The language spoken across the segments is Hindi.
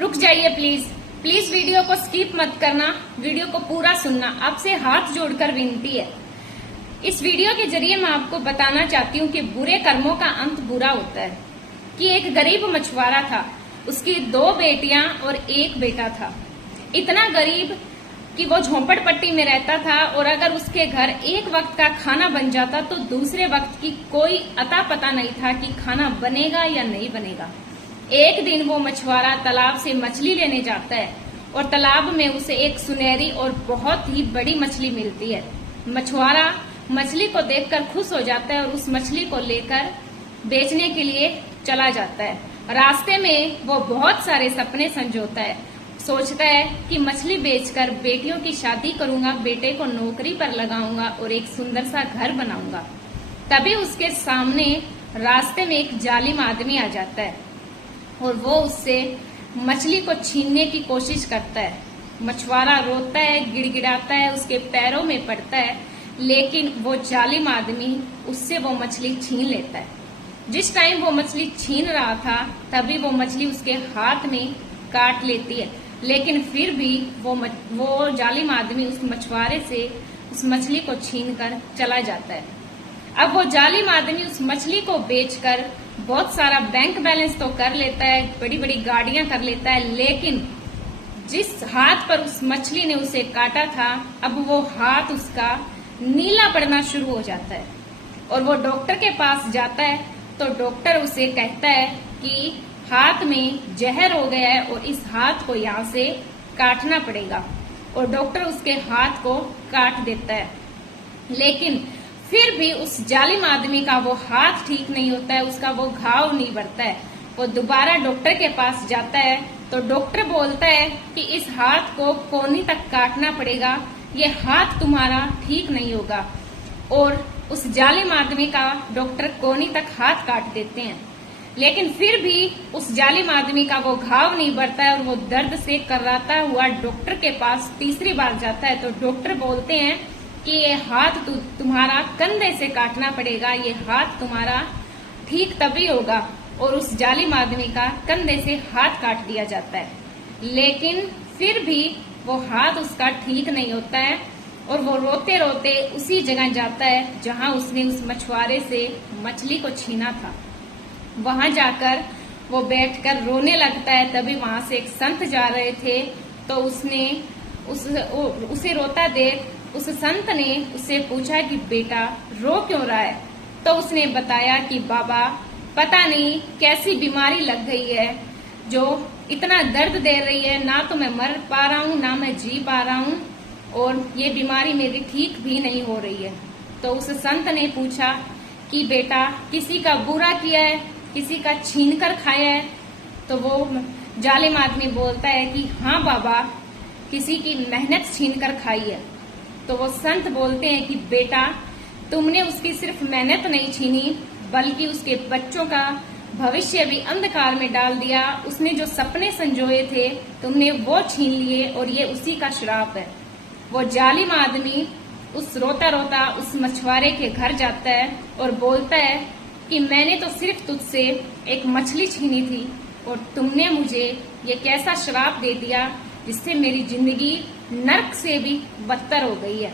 रुक जाइए प्लीज। प्लीज वीडियो को स्किप मत करना, वीडियो को पूरा सुनना। आपसे हाथ जोड़कर विनती है। इस वीडियो के जरिए मैं आपको बताना चाहती हूँ कि बुरे कर्मों का अंत बुरा होता है। कि एक गरीब मछुआरा था, उसकी 2 बेटियां और 1 बेटा था। इतना गरीब कि वो झोंपड़पट्टी में रहता था और अगर उसके घर एक वक्त का खाना बन जाता तो दूसरे वक्त की कोई अता पता नहीं था कि खाना बनेगा या नहीं बनेगा। एक दिन वो मछुआरा तालाब से मछली लेने जाता है और तालाब में उसे एक सुनहरी और बहुत ही बड़ी मछली मिलती है। मछुआरा मछली को देखकर खुश हो जाता है और उस मछली को लेकर बेचने के लिए चला जाता है। रास्ते में वो बहुत सारे सपने संजोता है। सोचता है कि मछली बेचकर बेटियों की शादी करूंगा, बेटे को नौकरी पर लगाऊंगा और एक सुंदर सा घर बनाऊंगा। तभी उसके सामने रास्ते में एक जालिम आदमी आ जाता है और वो उससे मछली को छीनने की कोशिश करता है। मछुआरा रोता है, गिड़गिड़ाता है, उसके पैरों में पड़ता है, लेकिन वो जालिम आदमी उससे वो मछली छीन लेता है। जिस टाइम वो मछली छीन रहा था तभी वो मछली उसके हाथ में काट लेती है, लेकिन फिर भी वो जालिम आदमी उस मछुआरे से उस मछली को छीनकर चला जाता है। अब वो जालिम आदमी उस मछली को बेचकर बहुत सारा बैंक बैलेंस तो कर लेता है, बड़ी बड़ी गाड़ियां कर लेता है, लेकिन जिस हाथ पर उस मछली ने उसे काटा था अब वो हाथ उसका नीला पड़ना शुरू हो जाता है और वो डॉक्टर के पास जाता है तो डॉक्टर उसे कहता है कि हाथ में जहर हो गया है और इस हाथ को यहाँ से काटना पड़ेगा और डॉक्टर उसके हाथ को काट देता है। लेकिन फिर भी उस जालिम आदमी का वो हाथ ठीक नहीं होता है, उसका वो घाव नहीं बढ़ता है। वो दोबारा डॉक्टर के पास जाता है तो डॉक्टर बोलता है कि इस हाथ को कोहनी तक काटना पड़ेगा, ये हाथ तुम्हारा ठीक नहीं होगा। और उस जालिम आदमी का डॉक्टर कोहनी तक हाथ काट देते हैं, लेकिन फिर भी उस जालिम आदमी का वो घाव नहीं बढ़ता है और वो दर्द से कर्राता हुआ डॉक्टर के पास तीसरी बार जाता है तो डॉक्टर बोलते हैं कि ये हाथ तुम्हारा कंधे से काटना पड़ेगा, ये हाथ तुम्हारा ठीक तभी होगा। और उस जालिम आदमी का कंधे से हाथ काट दिया जाता है, लेकिन फिर भी वो हाथ उसका ठीक नहीं होता है और वो रोते रोते उसी जगह जाता है जहां उसने उस मछुआरे से मछली को छीना था। वहां जाकर वो बैठकर रोने लगता है। तभी वहां से एक संत जा रहे थे तो उसने उसे रोता देख उस संत ने उससे पूछा कि बेटा रो क्यों रहा है। तो उसने बताया कि बाबा पता नहीं कैसी बीमारी लग गई है जो इतना दर्द दे रही है, ना तो मैं मर पा रहा हूँ ना मैं जी पा रहा हूँ और ये बीमारी मेरी ठीक भी नहीं हो रही है। तो उस संत ने पूछा कि बेटा किसी का बुरा किया है, किसी का छीन कर खाया है। तो वो जालिम आदमी बोलता है कि हाँ बाबा, किसी की मेहनत छीन कर खाई है। तो वो संत बोलते हैं कि बेटा तुमने उसकी सिर्फ मेहनत नहीं छीनी बल्कि उसके बच्चों का भविष्य भी अंधकार में डाल दिया। उसने जो सपने संजोए थे तुमने वो छीन लिए और ये उसी का श्राप है। वो जालिम आदमी उस रोता रोता उस मछुआरे के घर जाता है और बोलता है कि मैंने तो सिर्फ तुझसे एक मछली छीनी थी और तुमने मुझे ये कैसा श्राप दे दिया जिससे मेरी जिंदगी नर्क से भी बदतर हो गई है।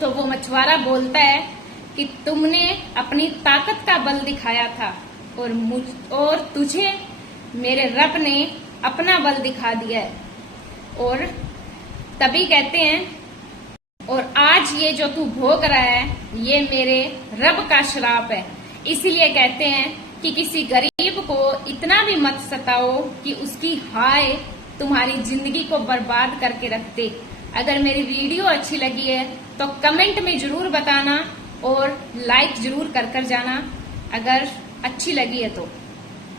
तो वो मछुआरा बोलता है कि तुमने अपनी ताकत का बल दिखाया था और तुझे मेरे रब ने अपना बल दिखा दिया है। और तभी कहते हैं और आज ये जो तू भोग रहा है ये मेरे रब का श्राप है। इसीलिए कहते हैं कि किसी गरीब को इतना भी मत सताओ कि उसकी हाय तुम्हारी जिंदगी को बर्बाद करके रख दे। अगर मेरी वीडियो अच्छी लगी है तो कमेंट में जरूर बताना और लाइक जरूर कर जाना अगर अच्छी लगी है तो।